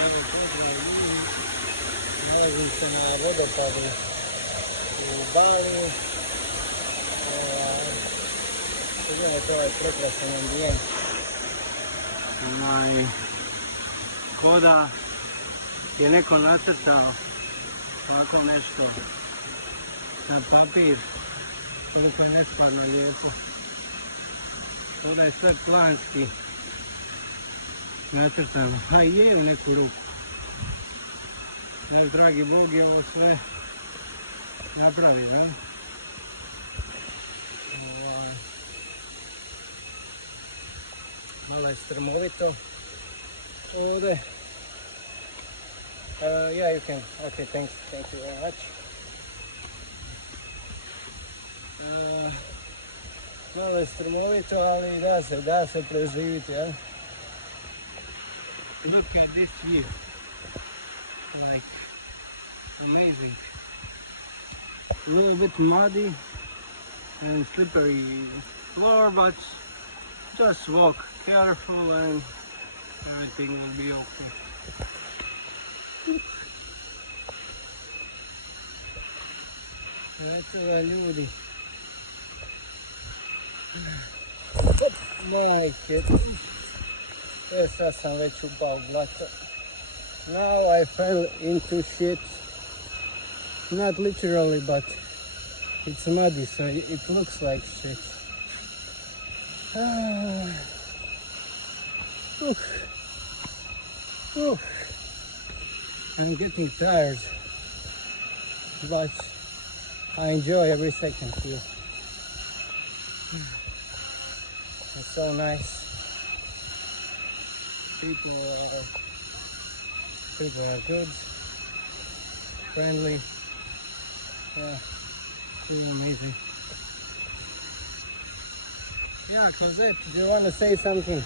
Evo pozdrav, nalazim se na vodopadu u Bali. Vidite ovaj prekrasan ambijent. Ko da je neko nacrtao ovako nešto na papir, koliko je nestvarno lijepo. Ovdje je sve planski nacrtano, a i je u neku ruku. Dragi Bog je ovo sve napravio, malo je strmovito ovdje. Yeah, you can. Okay, thank you very much. Malo je strmovito, ali da se preživiti, ja? Look at this view. Like, amazing. A little bit muddy and slippery floor, but just walk careful and everything will be okay. Eto ga ljudi. Majke. Sad sam već upao u blato. Now I fell into shit. Not literally, but it's muddy, so it looks like shit. I'm getting tired, but I enjoy every second here. It's so nice. People are good, friendly. Yeah, really amazing. Yeah, Cosette, do you want to say something?